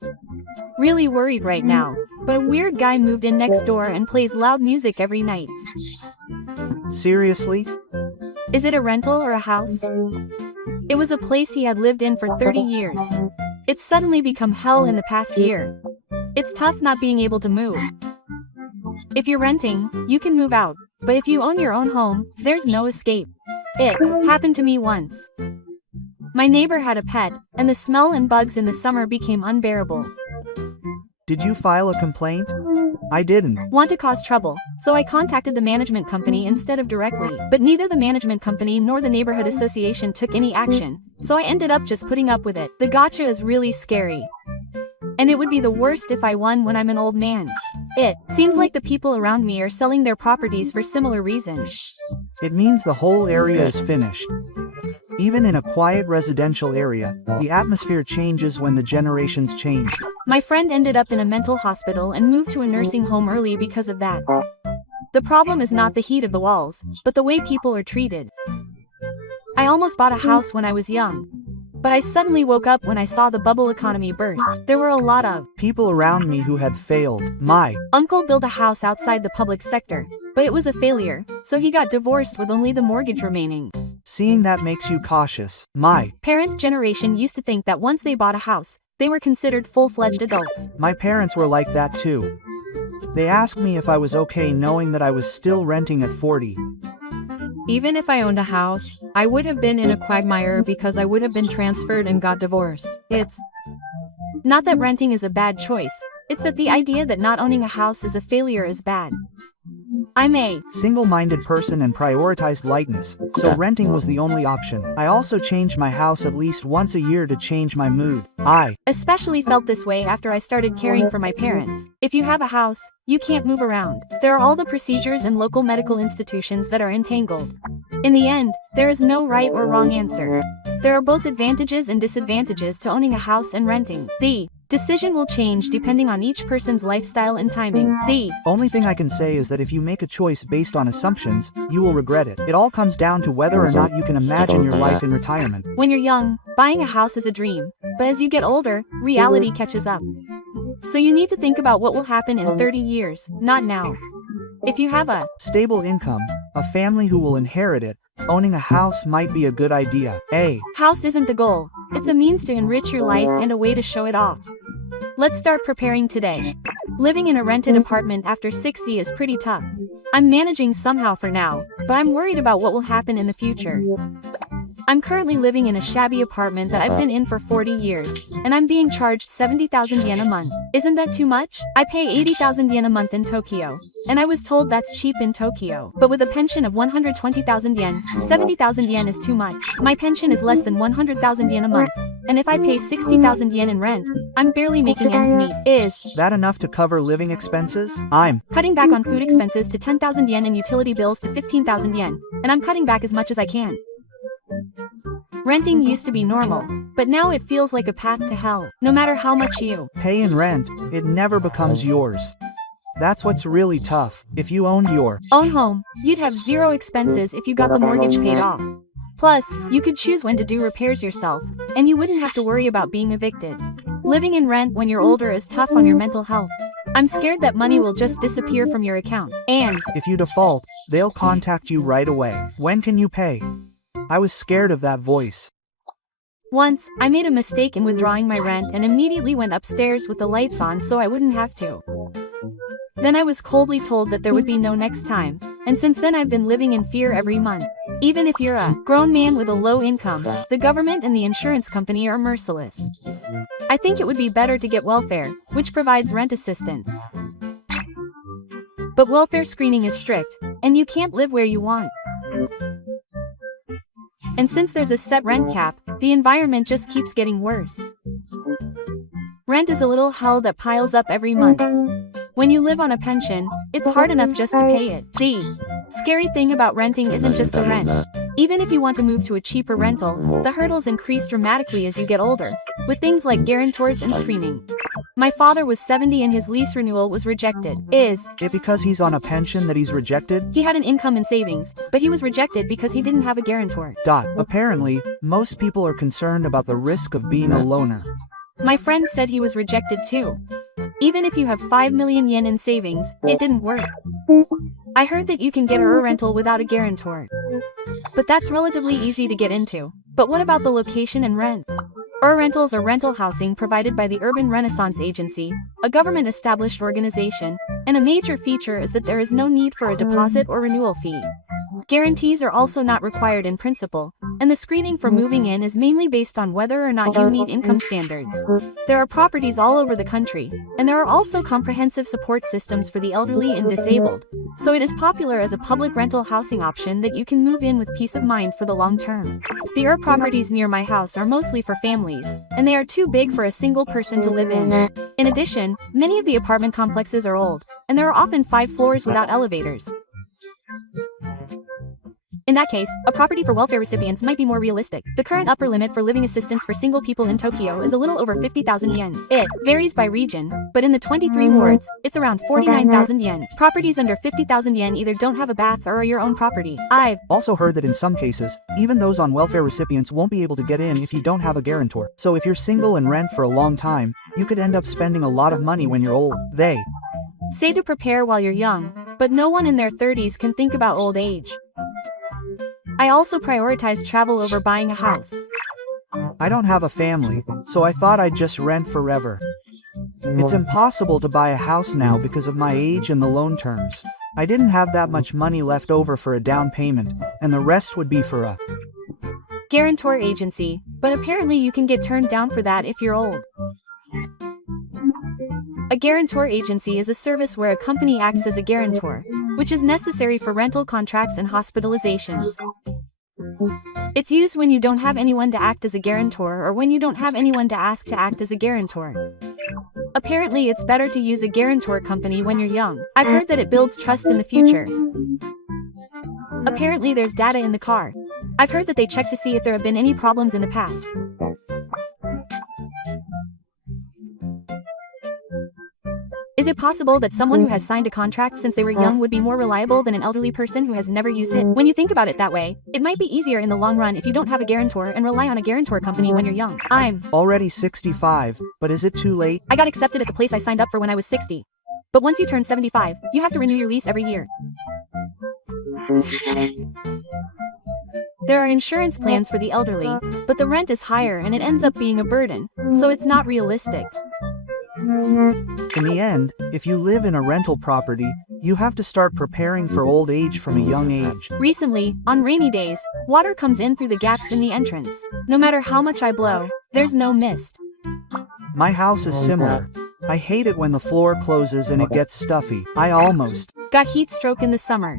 really worried right now, but a weird guy moved in next door and plays loud music every night. Seriously? Is it a rental or a house? It was a place he had lived in for 30 years. It's suddenly become hell in the past year. It's tough not being able to move. If you're renting, you can move out, but if you own your own home, there's no escape. It happened to me once. My neighbor had a pet, and the smell and bugs in the summer became unbearable. Did you file a complaint? I didn't want to cause trouble, so I contacted the management company instead of directly, but neither the management company nor the neighborhood association took any action, so I ended up just putting up with it. The gotcha is really scary. and it would be the worst if I won when I'm an old man. It seems like the people around me are selling their properties for similar reasons. It means the whole area is finished. Even in a quiet residential area, the atmosphere changes when the generations change. My friend ended up in a mental hospital and moved to a nursing home early because of that. The problem is not the heat of the walls, but the way people are treated. I almost bought a house when I was young, but I suddenly woke up when I saw the bubble economy burst. There were a lot of people around me who had failed. My uncle built a house outside the public sector, but it was a failure, so he got divorced with only the mortgage remaining. Seeing that makes you cautious. My parents' generation used to think that once they bought a house, they were considered full-fledged adults. My parents were like that too. They asked me if I was okay knowing that I was still renting at 40. Even if I owned a house, I would have been in a quagmire because I would have been transferred and got divorced. It's not that renting is a bad choice, it's that the idea that not owning a house is a failure is bad. I'm a single-minded person and prioritized lightness, so renting was the only option. I also changed my house at least once a year to change my mood. I especially felt this way after I started caring for my parents. If you have a house, you can't move around. There are all the procedures and local medical institutions that are entangled. In the end, there is no right or wrong answer. There are both advantages and disadvantages to owning a house and renting. The decision will change depending on each person's lifestyle and timing. The only thing I can say is that if you make a choice based on assumptions, you will regret it. It all comes down to whether or not you can imagine your life in retirement. When you're young, buying a house is a dream, but as you get older, reality catches up. So you need to think about what will happen in 30 years, not now. If you have a stable income, a family who will inherit it, owning a house might be a good idea. A house isn't the goal, it's a means to enrich your life and a way to show it off. Let's start preparing today. Living in a rented apartment after 60 is pretty tough. I'm managing somehow for now, but I'm worried about what will happen in the future. I'm currently living in a shabby apartment that I've been in for 40 years, and I'm being charged 70,000 yen a month. Isn't that too much? I pay 80,000 yen a month in Tokyo, and I was told that's cheap in Tokyo. But with a pension of 120,000 yen, 70,000 yen is too much. My pension is less than 100,000 yen a month, and if I pay 60,000 yen in rent, I'm barely making ends meet. Is that enough to cover living expenses? I'm cutting back on food expenses to 10,000 yen and utility bills to 15,000 yen, and I'm cutting back as much as I can. Renting used to be normal, but now it feels like a path to hell. No matter how much you pay in rent, it never becomes yours. That's what's really tough. If you owned your own home, you'd have zero expenses if you got the mortgage paid off. Plus, you could choose when to do repairs yourself, and you wouldn't have to worry about being evicted. Living in rent when you're older is tough on your mental health. I'm scared that money will just disappear from your account, and if you default, they'll contact you right away. When can you pay? I was scared of that voice. Once, I made a mistake in withdrawing my rent and immediately went upstairs with the lights on so I wouldn't have to. Then I was coldly told that there would be no next time, and since then I've been living in fear every month. Even if you're a grown man with a low income, the government and the insurance company are merciless. I think it would be better to get welfare, which provides rent assistance. But welfare screening is strict, and you can't live where you want. And since there's a set rent cap, the environment just keeps getting worse. Rent is a little hell that piles up every month. When you live on a pension, it's hard enough just to pay it. The scary thing about renting isn't just the rent. Even if you want to move to a cheaper rental, the hurdles increase dramatically as you get older, with things like guarantors and screening. My father was 70 and his lease renewal was rejected. Is it because he's on a pension that he's rejected? He had an income and savings, but he was rejected because he didn't have a guarantor. Apparently, most people are concerned about the risk of being a loner. My friend said he was rejected too. Even if you have 5 million yen in savings, it didn't work. I heard that you can get a rental without a guarantor. But that's relatively easy to get into. But what about the location and rent? Rentals are rental housing provided by the Urban Renaissance Agency, a government-established organization, and a major feature is that there is no need for a deposit or renewal fee. Guarantees are also not required in principle, and the screening for moving in is mainly based on whether or not you meet income standards. There are properties all over the country, and there are also comprehensive support systems for the elderly and disabled, so it is popular as a public rental housing option that you can move in with peace of mind for the long term. The UR properties near my house are mostly for families, and they are too big for a single person to live in. In addition, many of the apartment complexes are old, and there are often 5 floors without elevators. In that case, a property for welfare recipients might be more realistic. The current upper limit for living assistance for single people in Tokyo is a little over 50,000 yen. It varies by region, but in the 23 wards, it's around 49,000 yen. Properties under 50,000 yen either don't have a bath or are your own property. I've Also heard that in some cases, even those on welfare recipients won't be able to get in if you don't have a guarantor. So if you're single and rent for a long time, you could end up spending a lot of money when you're old. They say to prepare while you're young, but no one in their 30s can think about old age. I also prioritize travel over buying a house. I don't have a family, so I thought I'd just rent forever. It's impossible to buy a house now because of my age and the loan terms. I didn't have that much money left over for a down payment, and the rest would be for a guarantor agency, but apparently you can get turned down for that if you're old. A guarantor agency is a service where a company acts as a guarantor, which is necessary for rental contracts and hospitalizations. It's used when you don't have anyone to act as a guarantor or when you don't have anyone to ask to act as a guarantor. Apparently it's better to use a guarantor company when you're young. I've heard that it builds trust in the future. Apparently there's data in the car. I've heard that they check to see if there have been any problems in the past. Is it possible that someone who has signed a contract since they were young would be more reliable than an elderly person who has never used it? When you think about it that way, it might be easier in the long run if you don't have a guarantor and rely on a guarantor company when you're young. I'm already 65, but is it too late? I got accepted at the place I signed up for when I was 60. But once you turn 75, you have to renew your lease every year. There are insurance plans for the elderly, but the rent is higher and it ends up being a burden, so it's not realistic. In the end, if you live in a rental property, you have to start preparing for old age from a young age. Recently, on rainy days, water comes in through the gaps in the entrance. No matter how much I blow, there's no mist. My house is similar. I hate it when the floor closes and it gets stuffy. I almost got heat stroke in the summer.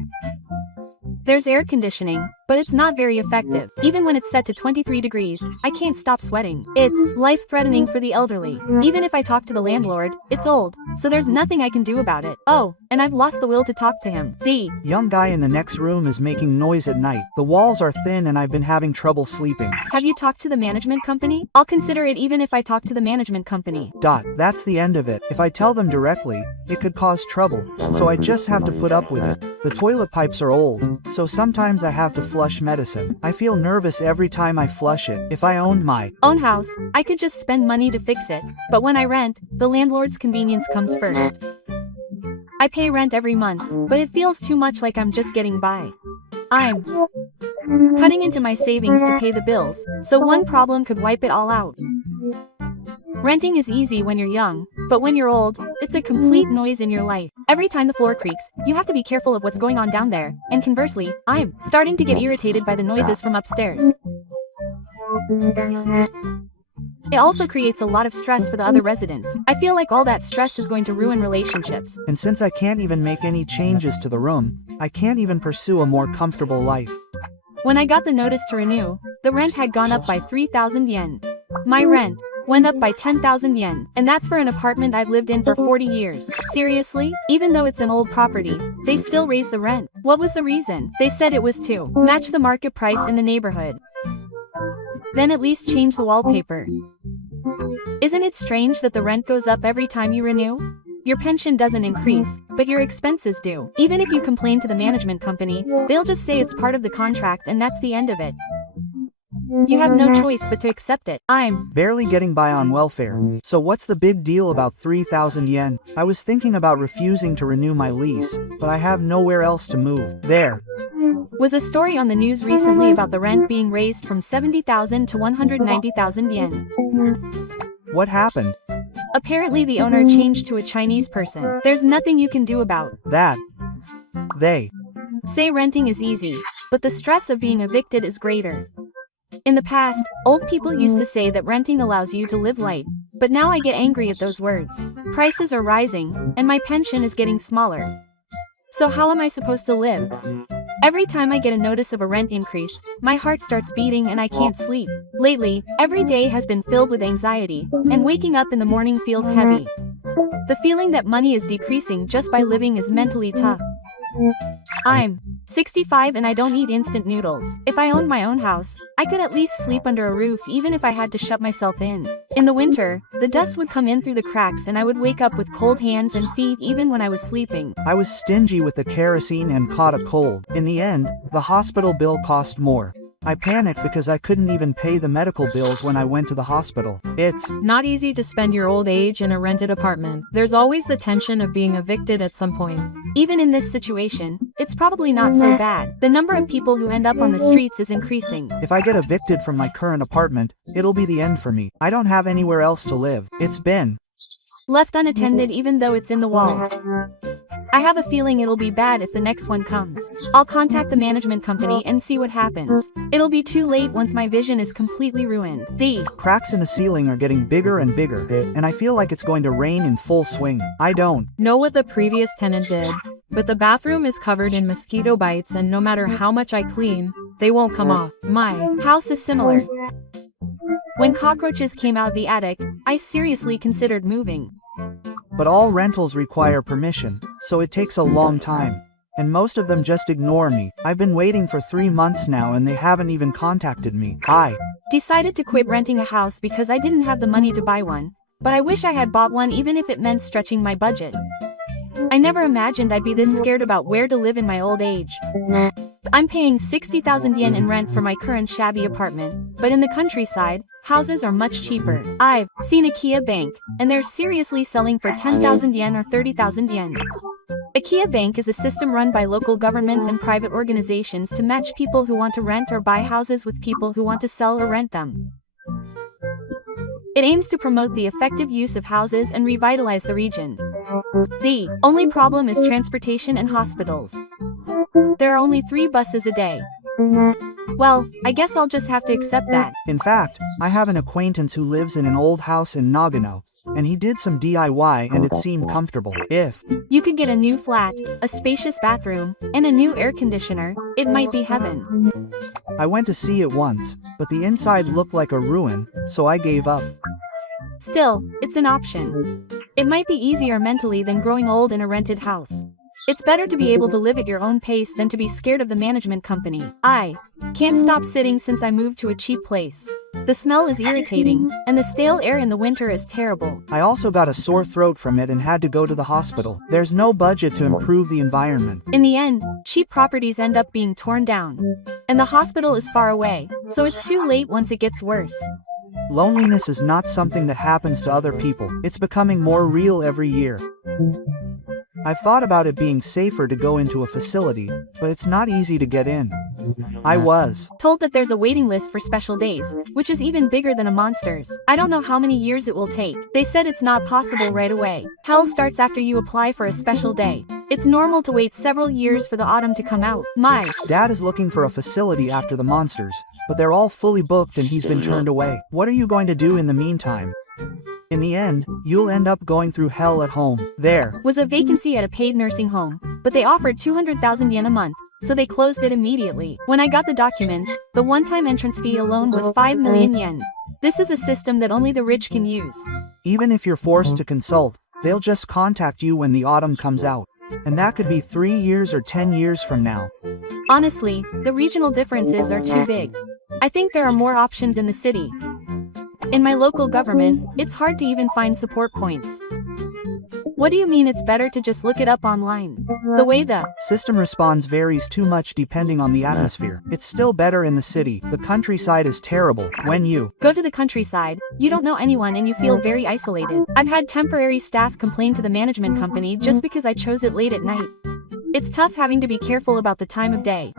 There's air conditioning, but it's not very effective. Even when it's set to 23 degrees, I can't stop sweating. It's life-threatening for the elderly. Even if I talk to the landlord, it's old, so there's nothing I can do about it. Oh, and I've lost the will to talk to him. The young guy in the next room is making noise at night. The walls are thin and I've been having trouble sleeping. Have you talked to the management company? I'll consider it even if I talk to the management company. That's the end of it. If I tell them directly, it could cause trouble, so I just have to put up with it. The toilet pipes are old, so sometimes I have to flush medicine. I feel nervous every time I flush it. If I owned my own house, I could just spend money to fix it, but when I rent, the landlord's convenience comes first. I pay rent every month, but it feels too much like I'm just getting by. I'm cutting into my savings to pay the bills, so one problem could wipe it all out. Renting is easy when you're young, but when you're old, it's a complete noise in your life. Every time the floor creaks, you have to be careful of what's going on down there, and conversely, I'm starting to get irritated by the noises from upstairs. It also creates a lot of stress for the other residents. I feel like all that stress is going to ruin relationships. And since I can't even make any changes to the room, I can't even pursue a more comfortable life. When I got the notice to renew, the rent had gone up by 3,000 yen. My rent went up by 10,000 yen, and that's for an apartment I've lived in for 40 years. Seriously? Even though it's an old property, they still raise the rent. What was the reason? They said it was to match the market price in the neighborhood. Then at least change the wallpaper. Isn't it strange that the rent goes up every time you renew? Your pension doesn't increase, but your expenses do. Even if you complain to the management company, they'll just say it's part of the contract and that's the end of it. You have no choice but to accept it. I'm barely getting by on welfare, so what's the big deal about 3,000 yen? I was thinking about refusing to renew my lease, but I have nowhere else to move. There was a story on the news recently about the rent being raised from 70,000 to 190,000 yen. What happened? Apparently the owner changed to a Chinese person. There's nothing you can do about that. They say renting is easy, but the stress of being evicted is greater. In the past, old people used to say that renting allows you to live light, but now I get angry at those words. Prices are rising, and my pension is getting smaller. So how am I supposed to live? Every time I get a notice of a rent increase, my heart starts beating and I can't sleep. Lately, every day has been filled with anxiety, and waking up in the morning feels heavy. The feeling that money is decreasing just by living is mentally tough. I'm 65 and I don't eat instant noodles. If I owned my own house, I could at least sleep under a roof even if I had to shut myself in. In the winter, the dust would come in through the cracks and I would wake up with cold hands and feet even when I was sleeping. I was stingy with the kerosene and caught a cold. In the end, the hospital bill cost more. I panicked because I couldn't even pay the medical bills when I went to the hospital. It's Not easy to spend your old age in a rented apartment. There's always the tension of being evicted at some point. Even in this situation, it's probably not so bad. The number of people who end up on the streets is increasing. If I get evicted from my current apartment, it'll be the end for me. I don't have anywhere else to live. It's been left unattended even though it's in the wall. I have a feeling it'll be bad if the next one comes. I'll contact the management company and see what happens. It'll be too late once my vision is completely ruined. The cracks in the ceiling are getting bigger and bigger, and I feel like it's going to rain in full swing. I don't Know what the previous tenant did, but the bathroom is covered in mosquito bites and no matter how much I clean, they won't come off. My house is similar. When cockroaches came out of the attic, I seriously considered moving. But all rentals require permission, so it takes a long time. And most of them just ignore me. I've been waiting for 3 months now and they haven't even contacted me. I decided to quit renting a house because I didn't have the money to buy one, but I wish I had bought one even if it meant stretching my budget. I never imagined I'd be this scared about where to live in my old age. I'm paying 60,000 yen in rent for my current shabby apartment, but in the countryside, houses are much cheaper. I've seen IKEA Bank, and they're seriously selling for 10,000 yen or 30,000 yen. IKEA Bank is a system run by local governments and private organizations to match people who want to rent or buy houses with people who want to sell or rent them. It aims to promote the effective use of houses and revitalize the region. The only problem is transportation and hospitals. There are only 3 buses a day. Well, I guess I'll just have to accept that. In fact, I have an acquaintance who lives in an old house in Nagano, and he did some DIY and it seemed comfortable. If you could get a new flat, a spacious bathroom, and a new air conditioner, it might be heaven. I went to see it once, but the inside looked like a ruin, so I gave up. Still, it's an option. It might be easier mentally than growing old in a rented house. It's better to be able to live at your own pace than to be scared of the management company. I can't stop sitting since I moved to a cheap place. The smell is irritating, and the stale air in the winter is terrible. I also got a sore throat from it and had to go to the hospital. There's no budget to improve the environment. In the end, cheap properties end up being torn down. And the hospital is far away, so it's too late once it gets worse. Loneliness is not something that happens to other people. It's becoming more real every year. I've thought about it being safer to go into a facility, but it's not easy to get in. I was told that there's a waiting list for special days, which is even bigger than a monster's. I don't know how many years it will take. They said it's not possible right away. Hell starts after you apply for a special day. It's normal to wait several years for the autumn to come out. My dad is looking for a facility after the monsters, but they're all fully booked and he's been turned away. What are you going to do in the meantime? In the end, you'll end up going through hell at home. There was a vacancy at a paid nursing home, but they offered 200,000 yen a month, so they closed it immediately. When I got the documents, the one-time entrance fee alone was 5 million yen. This is a system that only the rich can use. Even if you're forced to consult, they'll just contact you when the autumn comes out. And that could be 3 years or 10 years from now. Honestly, the regional differences are too big. I think there are more options in the city. In my local government, it's hard to even find support points. What do you mean it's better to just look it up online? The way the system responds varies too much depending on the atmosphere. It's still better in the city. The countryside is terrible. When you go to the countryside, you don't know anyone and you feel very isolated. I've had temporary staff complain to the management company just because I chose it late at night. It's tough having to be careful about the time of day.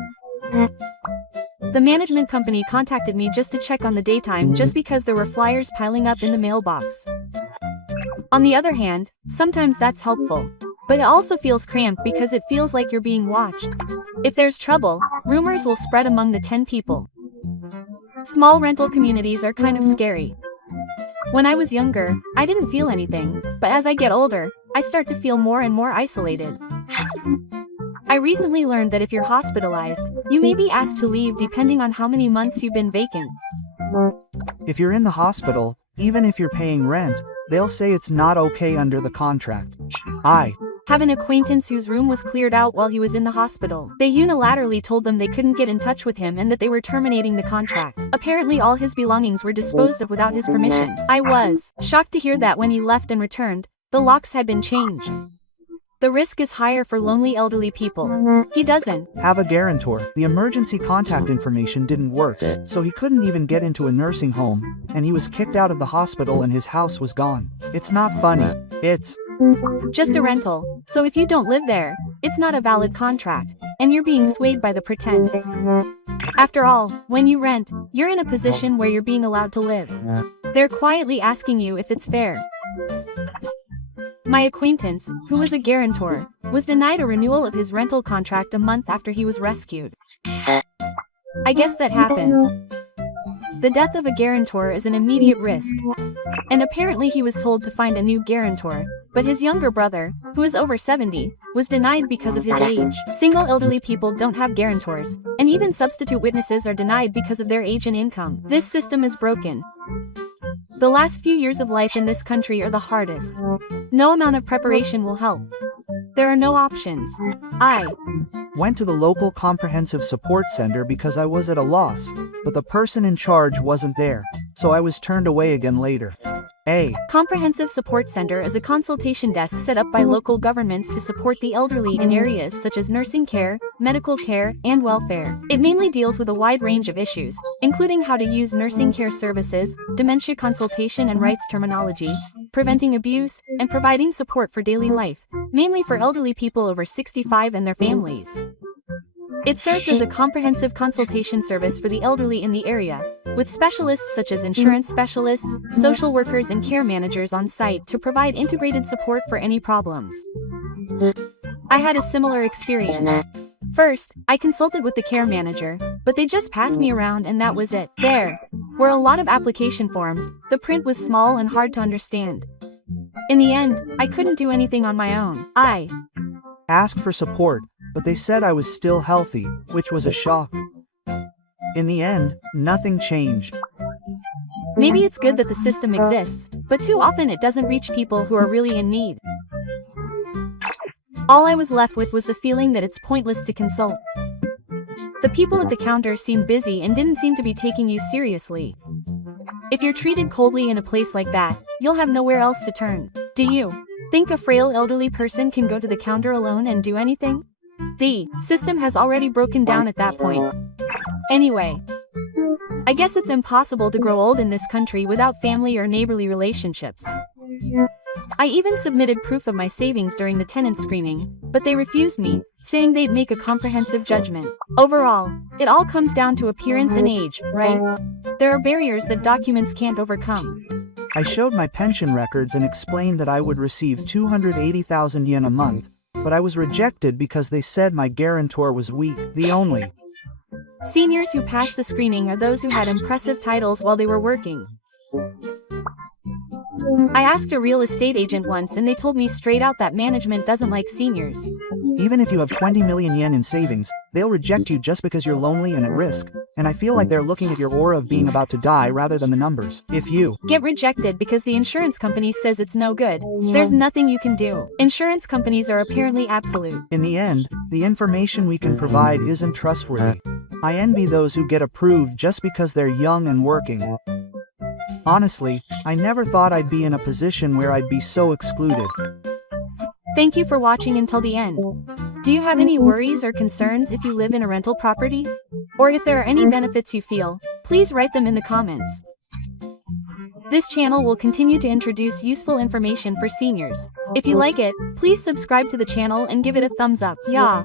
The management company contacted me just to check on the daytime just because there were flyers piling up in the mailbox. On the other hand, sometimes that's helpful. But it also feels cramped because it feels like you're being watched. If there's trouble, rumors will spread among the 10 people. Small rental communities are kind of scary. When I was younger, I didn't feel anything, but as I get older, I start to feel more and more isolated. I recently learned that if you're hospitalized, you may be asked to leave depending on how many months you've been vacant. If you're in the hospital, even if you're paying rent, they'll say it's not okay under the contract. I have an acquaintance whose room was cleared out while he was in the hospital. They unilaterally told them they couldn't get in touch with him and that they were terminating the contract. Apparently all his belongings were disposed of without his permission. I was shocked to hear that when he left and returned, the locks had been changed. The risk is higher for lonely elderly people. He doesn't have a guarantor. The emergency contact information didn't work, so he couldn't even get into a nursing home, and he was kicked out of the hospital and his house was gone. It's not funny. It's just a rental, so if you don't live there, it's not a valid contract, and you're being swayed by the pretense. After all, when you rent, you're in a position where you're being allowed to live. They're quietly asking you if it's fair. My acquaintance, who was a guarantor, was denied a renewal of his rental contract a month after he was rescued. I guess that happens. The death of a guarantor is an immediate risk, and apparently he was told to find a new guarantor, but his younger brother, who is over 70, was denied because of his age. Single elderly people don't have guarantors, and even substitute witnesses are denied because of their age and income. This system is broken. The last few years of life in this country are the hardest. No amount of preparation will help. There are no options. I went to the local comprehensive support center because I was at a loss, but the person in charge wasn't there, so I was turned away again later. A comprehensive support center is a consultation desk set up by local governments to support the elderly in areas such as nursing care, medical care, and welfare. It mainly deals with a wide range of issues, including how to use nursing care services, dementia consultation and rights terminology, preventing abuse, and providing support for daily life, mainly for elderly people over 65 and their families. It serves as a comprehensive consultation service for the elderly in the area, with specialists such as insurance specialists, social workers and care managers on site to provide integrated support for any problems. I had a similar experience. First, I consulted with the care manager, but they just passed me around and that was it. There were a lot of application forms, the print was small and hard to understand. In the end, I couldn't do anything on my own. I asked for support, but they said I was still healthy, which was a shock. In the end, nothing changed. Maybe it's good that the system exists, but too often it doesn't reach people who are really in need. All I was left with was the feeling that it's pointless to consult. The people at the counter seemed busy and didn't seem to be taking you seriously. If you're treated coldly in a place like that, you'll have nowhere else to turn. Do you think a frail elderly person can go to the counter alone and do anything? The system has already broken down at that point. Anyway, I guess it's impossible to grow old in this country without family or neighborly relationships. I even submitted proof of my savings during the tenant screening, but they refused me, saying they'd make a comprehensive judgment. Overall, it all comes down to appearance and age, right? There are barriers that documents can't overcome. I showed my pension records and explained that I would receive 280,000 yen a month, but I was rejected because they said my guarantor was weak. The only seniors who passed the screening are those who had impressive titles while they were working. I asked a real estate agent once and they told me straight out that management doesn't like seniors. Even if you have 20 million yen in savings, they'll reject you just because you're lonely and at risk, and I feel like they're looking at your aura of being about to die rather than the numbers. If you get rejected because the insurance company says it's no good, there's nothing you can do. Insurance companies are apparently absolute. In the end, the information we can provide isn't trustworthy. I envy those who get approved just because they're young and working. Honestly, I never thought I'd be in a position where I'd be so excluded. Thank you for watching until the end. Do you have any worries or concerns if you live in a rental property? Or if there are any benefits you feel, please write them in the comments. This channel will continue to introduce useful information for seniors. If you like it, please subscribe to the channel and give it a thumbs up. Yeah.